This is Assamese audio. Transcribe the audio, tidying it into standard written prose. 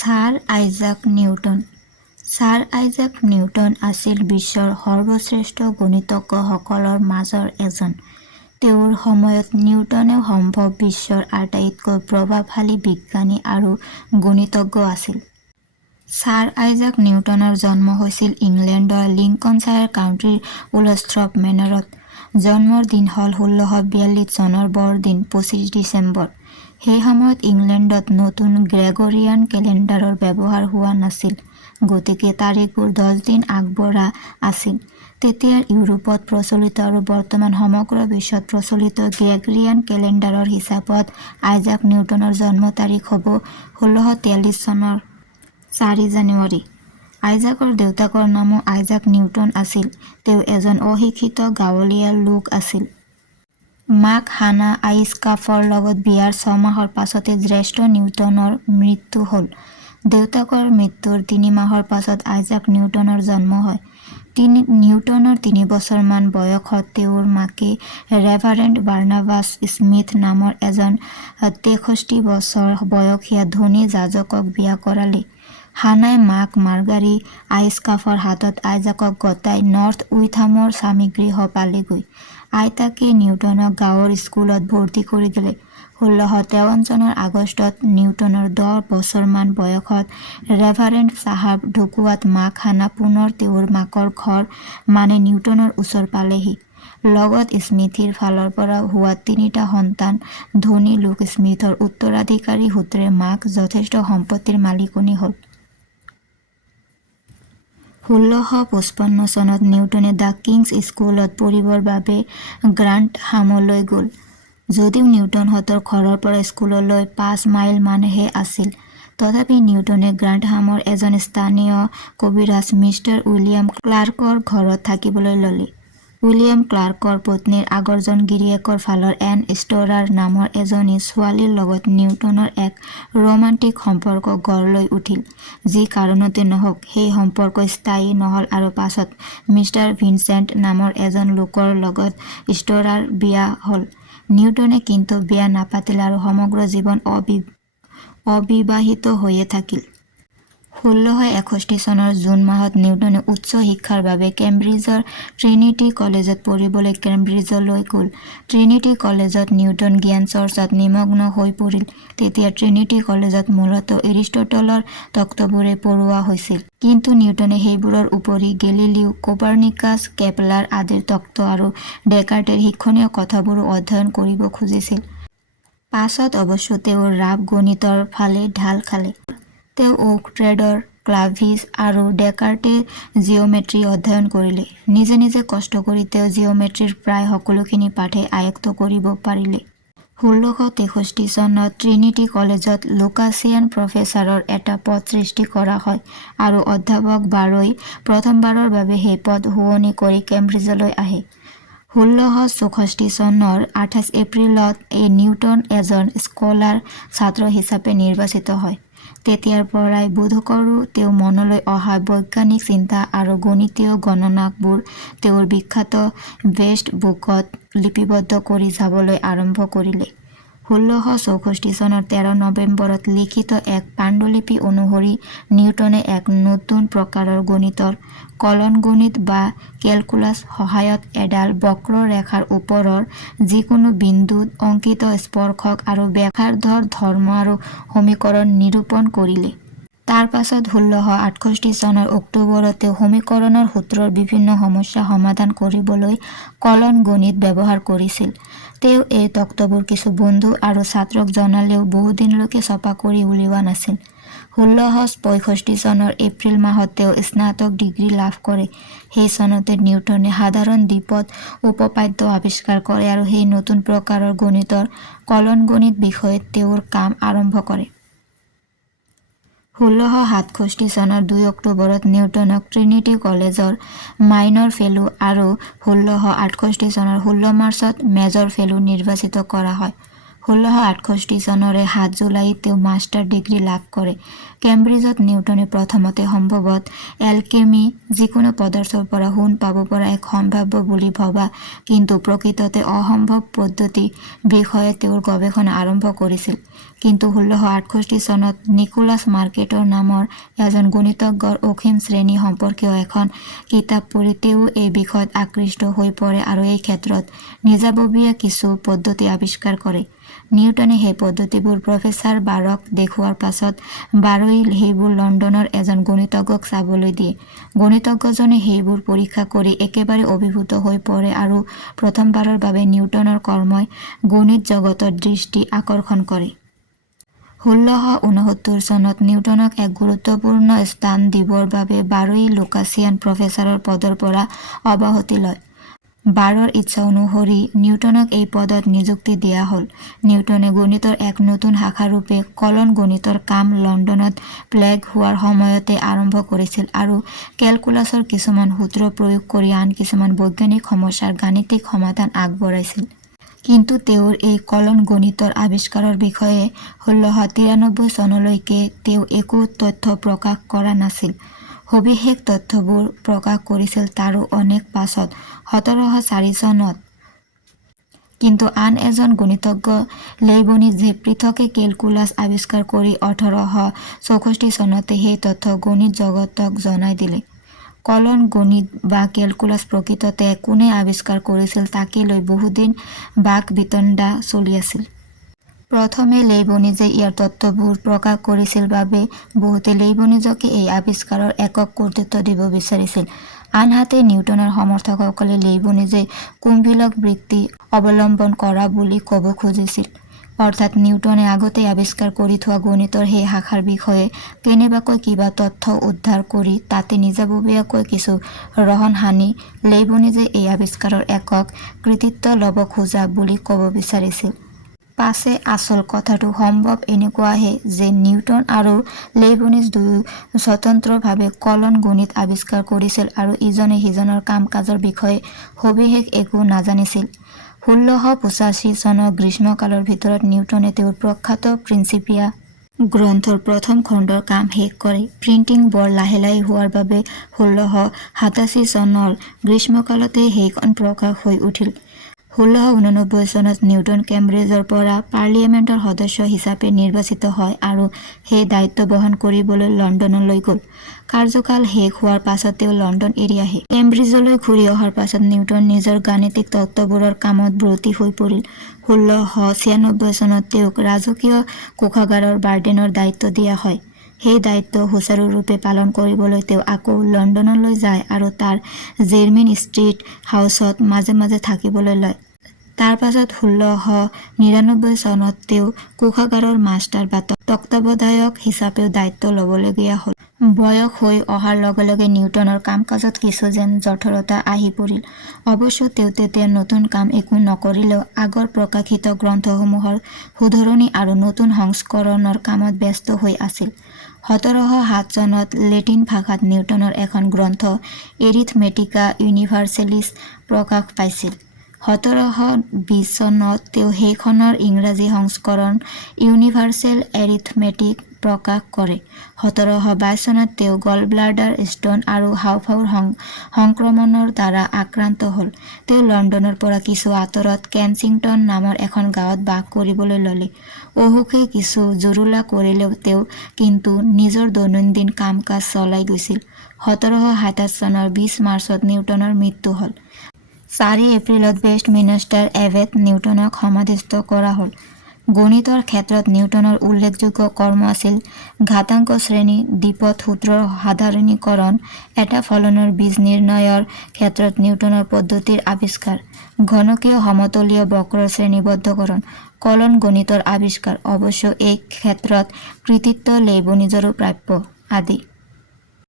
Sir Isaac Newton. Sir Isaac Newton আছিল বিশ্বৰ সৰ্বশ্ৰেষ্ঠ গণিতজ্ঞসকলৰ মাজৰ এজন। তেওঁৰ সময়ত নিউটনে সম্ভৱ বিশ্বৰ আটাইতকৈ প্ৰভাৱশালী বিজ্ঞানী আৰু গণিতজ্ঞ আছিল। ছাৰ আইজাক নিউটনৰ জন্ম হৈছিল ইংলেণ্ডৰ লিংকনশ্বায়াৰ কাউণ্টিৰ উলথ্ৰপ মেনৰত। জন্মৰ দিন হ'ল 1642 চনৰ বৰদিন 25 ডিচেম্বৰ। সেই সময়ত ইংলেণ্ডত নতুন গ্ৰেগৰিয়ান কেলেণ্ডাৰৰ ব্যৱহাৰ হোৱা নাছিল, গতিকে তাৰিখবোৰ 10 দিন আগবঢ়া আছিল। তেতিয়াৰ ইউৰোপত প্ৰচলিত আৰু বৰ্তমান সমগ্ৰ বিশ্বত প্ৰচলিত গ্ৰেগৰিয়ান কেলেণ্ডাৰৰ হিচাপত আইজাক নিউটনৰ জন্ম তাৰিখ হ'ব 1643 চনৰ 4 জানুৱাৰী। আইজাকৰ দেউতাকৰ নামো আইজাক নিউটন আছিল। তেওঁ এজন অশিক্ষিত গাঁৱলীয়া লোক আছিল। মাক হানা আইজকাফৰ লগত বিয়াৰ 6 মাহৰ পাছতে জ্যেষ্ঠ নিউটনৰ মৃত্যু হ'ল। দেউতাকৰ মৃত্যুৰ 3 মাহৰ পাছত আইজাক নিউটনৰ জন্ম হয়। নিউটনৰ 3 বছৰমান বয়সত তেওঁৰ মাকে ৰেভাৰেণ্ড বাৰ্নাবাছ স্মিথ নামৰ এজন 63 বছৰ বয়সীয়া ধনী যাজকক বিয়া কৰালে। হানাই মাক মাৰ্গাৰী আইজকাফৰ হাতত আইজাকক গতাই নৰ্থ উইথামৰ স্বামীগৃহ পালেগৈ। আইতাকে নিউটনক গাঁৱৰ স্কুলত ভৰ্তি কৰি দিলে। 1653 চনৰ আগষ্টত নিউটনৰ 10 বছৰমান বয়সত ৰেভাৰেণ্ড চাহাব ঢুকুৱাত মাক হানা পুনৰ তেওঁৰ মাকৰ ঘৰ মানে নিউটনৰ ওচৰ পালেহি। লগত স্মিথিৰ ফালৰ পৰা হোৱা 3টা সন্তান। ধনী লোক স্মিথৰ উত্তৰাধিকাৰী সূত্ৰে মাক যথেষ্ট সম্পত্তিৰ মালিকনী হ'ল। 1655 চনত নিউটনে দ্য কিংছ স্কুলত পঢ়িবৰ বাবে গ্ৰান্টহামলৈ গ'ল। যদিও নিউটনহঁতৰ ঘৰৰ পৰা স্কুললৈ 5 মাইল মানহে আছিল, তথাপি নিউটনে গ্ৰান্টহামৰ এজন স্থানীয় কবিৰাজ মিষ্টাৰ উইলিয়াম ক্লাৰ্কৰ ঘৰত থাকিবলৈ ল'লে। উইলিয়াম ক্লাৰ্কৰ পত্নীৰ আগৰজন গিৰিয়েকৰ ফালৰ এন ষ্ট'ৰাৰ নামৰ এজনী ছোৱালীৰ লগত নিউটনৰ এক ৰোমান্টিক সম্পৰ্ক গঢ় লৈ উঠিল। যি কাৰণতে নহওক, সেই সম্পৰ্ক স্থায়ী নহ'ল আৰু পাছত মিষ্টাৰ ভিনচেণ্ট নামৰ এজন লোকৰ লগত ষ্ট'ৰাৰ বিয়া হ'ল। নিউটনে কিন্তু বিয়া নাপাতিল আৰু সমগ্ৰ জীৱন অবিবাহিত হৈয়ে থাকিল। 1661 চনৰ জুন মাহত নিউটনে উচ্চ শিক্ষাৰ বাবে কেম্ব্ৰিজৰ ট্ৰিনিটি কলেজত পঢ়িবলৈ কেম্ব্ৰিজলৈ গ'ল। ট্ৰিনিটি কলেজত নিউটন জ্ঞান চৰ্চাত নিমগ্ন হৈ পৰিল। তেতিয়া ট্ৰিনিটি কলেজত মূলতঃ এৰিষ্টটলৰ তত্ত্ববোৰেই পঢ়োৱা হৈছিল, কিন্তু নিউটনে সেইবোৰৰ উপৰি গেলিলিও, কোপাৰ্নিকাছ, কেপলাৰ আদিৰ তত্ত্ব আৰু ডেকাৰ্টেৰ শিক্ষণীয় কথাবোৰো অধ্যয়ন কৰিব খুজিছিল। পাছত অৱশ্য তেওঁ ৰাব গণিতৰ ফালে ঢাল খালে। তেওঁ ওকট্ৰেডৰ ক্লাভিছ আৰু ডেকাৰ্টে জিঅ'মেট্ৰি অধ্যয়ন কৰিলে। নিজে নিজে কষ্ট কৰি তেওঁ জিঅ'মেট্ৰিৰ প্ৰায় সকলোখিনি পাঠেই আয়ত্ত কৰিব পাৰিলে। 1663 চনত ট্ৰিনিটি কলেজত লুকাচিয়ান প্ৰফেচাৰৰ এটা পদ সৃষ্টি কৰা হয় আৰু অধ্যাপক বাৰৈ প্ৰথমবাৰৰ বাবে সেই পদ শুৱনি কৰি কেম্ব্ৰিজলৈ আহে। 1664 চনৰ 28 এপ্ৰিলত নিউটন এজন স্কলাৰ ছাত্ৰ হিচাপে নিৰ্বাচিত হয়। তেতিয়াৰ পৰাই বোধ কৰোঁ তেওঁ মনলৈ অহা বৈজ্ঞানিক চিন্তা আৰু গণিতীয় গণনাবোৰ তেওঁৰ বিখ্যাত বেষ্ট বুকত লিপিবদ্ধ কৰি যাবলৈ আৰম্ভ কৰিলে। 1664 চনৰ 13 নৱেম্বৰত লিখিত এক পাণ্ডুলিপি অনুসৰি নিউটনে এক নতুন প্ৰকাৰৰ গণিতৰ কলন গণিত বা কেলকুলাছ সহায়ত এডাল বক্ৰৰেখাৰ ওপৰৰ যিকোনো বিন্দুত অংকিত স্পৰ্শক আৰু ব্যাসাৰ্ধৰ ধৰ্ম আৰু সমীকৰণ নিৰূপণ কৰিলে। তাৰ পাছত 1668 চনৰ অক্টোবৰত তেওঁ সমীকৰণৰ সূত্ৰৰ বিভিন্ন সমস্যা সমাধান কৰিবলৈ কলন গণিত ব্যৱহাৰ কৰিছিল। তেওঁ এই তত্ত্ববোৰ কিছু বন্ধু আৰু ছাত্ৰক জনালেও বহুদিনলৈকে ছপা কৰি উলিওৱা নাছিল। 1665 চনৰ এপ্ৰিল মাহত তেওঁ স্নাতক ডিগ্ৰী লাভ কৰে। সেই চনতে নিউটনে সাধাৰণ দ্বিপদ উপপাদ্য আৱিষ্কাৰ কৰে আৰু সেই নতুন প্ৰকাৰৰ গণিতৰ কলন গণিত বিষয়ত তেওঁৰ কাম আৰম্ভ কৰে। 1667 চনৰ 2 অক্টোবৰত নিউটনক ট্ৰিনিটি কলেজৰ মাইনৰ ফেলো আৰু 1668 চনৰ 16 মাৰ্চত মেজৰ ফেলো নিৰ্বাচিত কৰা হয়। 1668 চনৰে 7 জুলাইত তেওঁ মাষ্টাৰ ডিগ্ৰী লাভ কৰে। কেম্ব্ৰিজত নিউটনে প্ৰথমতে সম্ভৱত এলকেমি, যিকোনো পদাৰ্থৰ পৰা সোণ পাব পৰা এক সম্ভাৱ্য বুলি ভবা কিন্তু প্ৰকৃততে অসম্ভৱ পদ্ধতি বিষয়ে তেওঁৰ গৱেষণা আৰম্ভ কৰিছিল। কিন্তু 1668 চনত নিকোলাছ মাৰ্কেটৰ নামৰ এজন গণিতজ্ঞৰ অসীম শ্ৰেণী সম্পৰ্কীয় এখন কিতাপ পঢ়ি তেওঁ এই বিষয়ত আকৃষ্ট হৈ পৰে আৰু এই ক্ষেত্ৰত নিজাববীয়া কিছু পদ্ধতি আৱিষ্কাৰ কৰে। নিউটনে সেই পদ্ধতিবোৰ প্ৰফেচাৰ বাৰক দেখুওৱাৰ পাছত বাৰই সেইবোৰ লণ্ডনৰ এজন গণিতজ্ঞক চাবলৈ দিয়ে। গণিতজ্ঞজনে সেইবোৰ পৰীক্ষা কৰি একেবাৰে অভিভূত হৈ পৰে আৰু প্ৰথমবাৰৰ বাবে নিউটনৰ কৰ্মই গণিত জগতৰ দৃষ্টি আকৰ্ষণ কৰে। 1669 চনত নিউটনক এক গুৰুত্বপূৰ্ণ স্থান দিবৰ বাবে বাৰই লুকাচিয়ান প্ৰফেচাৰৰ পদৰ পৰা অব্যাহতি লয়। বাৰৰ ইচ্ছা অনুসৰি নিউটনক এই পদত নিযুক্তি দিয়া হ'ল। নিউটনে গণিতৰ এক নতুন শাখাৰূপে কলন গণিতৰ কাম লণ্ডনত প্লেগ হোৱাৰ সময়তে আৰম্ভ কৰিছিল আৰু কেলকুলাছৰ কিছুমান সূত্ৰ প্ৰয়োগ কৰি আন কিছুমান বৈজ্ঞানিক সমস্যাৰ গাণিতিক সমাধান আগবঢ়াইছিল। কিন্তু তেওঁৰ এই কলন গণিতৰ আৱিষ্কাৰৰ বিষয়ে 1693 চনলৈকে তেওঁ একো তথ্য প্ৰকাশ কৰা নাছিল। সবিশেষ তথ্যবোৰ প্ৰকাশ কৰিছিল তাৰো অনেক পাছত 1704 চনত। কিন্তু আন এজন গণিতজ্ঞ লেইবনিজে পৃথকে কেলকুলাছ আৱিষ্কাৰ কৰি 1864 চনতে সেই তথ্য গণিত জগতক জনাই দিলে। কলন গণিত বা কেলকুলাছ প্ৰকৃততে কোনে আৱিষ্কাৰ কৰিছিল তাকে লৈ বহুদিন বাক বিতণ্ডা চলি আছিল। প্ৰথমে লেইবনিজে ইয়াৰ তত্ত্ববোৰ প্ৰকাশ কৰিছিল বাবে বহুতে লেইবনিজকে এই আৱিষ্কাৰৰ একক কৰ্তৃত্ব দিব বিচাৰিছিল। আনহাতে নিউটনৰ সমৰ্থকসকলে লেইবনিজে কুম্ভীলক বৃত্তি অৱলম্বন কৰা বুলি ক'ব খুজিছিল। অৰ্থাৎ নিউটনে আগতেই আৱিষ্কাৰ কৰি থোৱা গণিতৰ সেই শাখাৰ বিষয়ে কেনেবাকৈ কিবা তথ্য উদ্ধাৰ কৰি তাতে নিজাববীয়াকৈ কিছু ৰহণ সানি লেইবনিজে এই আৱিষ্কাৰৰ একক কৃতিত্ব ল'ব খোজা বুলি ক'ব বিচাৰিছিল। পাছে আচল কথাটো সম্ভৱ এনেকুৱাহে যে নিউটন আৰু লেইবনিজ দুয়ো স্বতন্ত্ৰভাৱে কলন গণিত আৱিষ্কাৰ কৰিছিল আৰু ইজনে সিজনৰ কাম কাজৰ বিষয়ে সবিশেষ একো নাজানিছিল। 1685 চনৰ গ্ৰীষ্মকালৰ ভিতৰত নিউটনে তেওঁৰ প্ৰখ্যাত প্ৰিন্সিপিয়া গ্ৰন্থৰ প্ৰথম খণ্ডৰ কাম শেষ কৰে। প্ৰিণ্টিং বৰ লাহে লাহে হোৱাৰ বাবে 1687 চনৰ গ্ৰীষ্মকালতে সেইখন প্ৰকাশ হৈ উঠিল। 1689 চনত নিউটন কেম্ব্ৰিজৰ পৰা পাৰ্লিয়ামেণ্টৰ সদস্য হিচাপে নিৰ্বাচিত হয় আৰু সেই দায়িত্ব বহন কৰিবলৈ লণ্ডনলৈ গ'ল। কাৰ্যকাল শেষ হোৱাৰ পাছত তেওঁ লণ্ডন এৰি আহে। কেম্ব্ৰিজলৈ ঘূৰি অহাৰ পাছত নিউটন নিজৰ গাণিতিক তত্ত্ববোৰৰ কামত ব্ৰতী হৈ পৰিল। 1696 চনত তেওঁক ৰাজকীয় কোষাগাৰৰ বাৰ্ডেনৰ দায়িত্ব দিয়া হয়। সেই দায়িত্ব সুচাৰুৰূপে পালন কৰিবলৈ তেওঁ আকৌ লণ্ডনলৈ যায় আৰু তাৰ জেৰমিন ষ্ট্ৰীট হাউচত মাজে মাজে থাকিবলৈ লয়। তাৰ পাছত 1699 চনত তেওঁ কোষাগাৰৰ মাষ্টাৰ বা তত্ত্বাৱধায়ক হিচাপেও দায়িত্ব ল'বলগীয়া হ'ল। বয়স হৈ অহাৰ লগে লগে নিউটনৰ কাম কাজত কিছু যেন জঠৰতা আহি পৰিল। অৱশ্য তেওঁ তেতিয়া নতুন কাম একো নকৰিলেও আগৰ প্ৰকাশিত গ্ৰন্থসমূহৰ শুধৰণি আৰু নতুন সংস্কৰণৰ কামত ব্যস্ত হৈ আছিল। 1707 চনত লেটিন ভাষাত নিউটনৰ এখন গ্ৰন্থ এৰিথমেটিকা ইউনিভাৰ্চেলিছ প্ৰকাশ পাইছিল। 1720 চনত তেওঁ সেইখনৰ ইংৰাজী সংস্কৰণ ইউনিভাৰ্চেল এৰিথমেটিক প্ৰকাশ কৰে। 1722 চনত তেওঁ গলব্লাডাৰ ষ্টন আৰু হাঁওফাঁওৰ সংক্ৰমণৰ দ্বাৰা আক্ৰান্ত হ'ল। তেওঁ লণ্ডনৰ পৰা কিছু আঁতৰত কেনচিংটন নামৰ এখন গাঁৱত বাস কৰিবলৈ ল'লে। অসুখে কিছু জুৰুলা কৰিলেও তেওঁ কিন্তু নিজৰ দৈনন্দিন কাম কাজ চলাই গৈছিল। 1727 চনৰ 20 মাৰ্চত নিউটনৰ মৃত্যু হ'ল। 4 এপ্ৰিলত ৱেষ্টমিনষ্টাৰ এবেট নিউটনক সমাধিস্থ কৰা হ'ল। গণিতৰ ক্ষেত্ৰত নিউটনৰ উল্লেখযোগ্য কৰ্ম আছিল ঘাতাংক শ্ৰেণী, দ্বিপদ সূত্ৰৰ সাধাৰণীকৰণ, এটা ফলনৰ বীজ নিৰ্ণয়ৰ ক্ষেত্ৰত নিউটনৰ পদ্ধতিৰ আৱিষ্কাৰ, ঘনকীয় সমতলীয় বক্ৰৰ শ্ৰেণীবদ্ধকৰণ, কলন গণিতৰ আৱিষ্কাৰ, অৱশ্য এই ক্ষেত্ৰত কৃতিত্ব লেইবনিজৰো প্ৰাপ্য, আদি।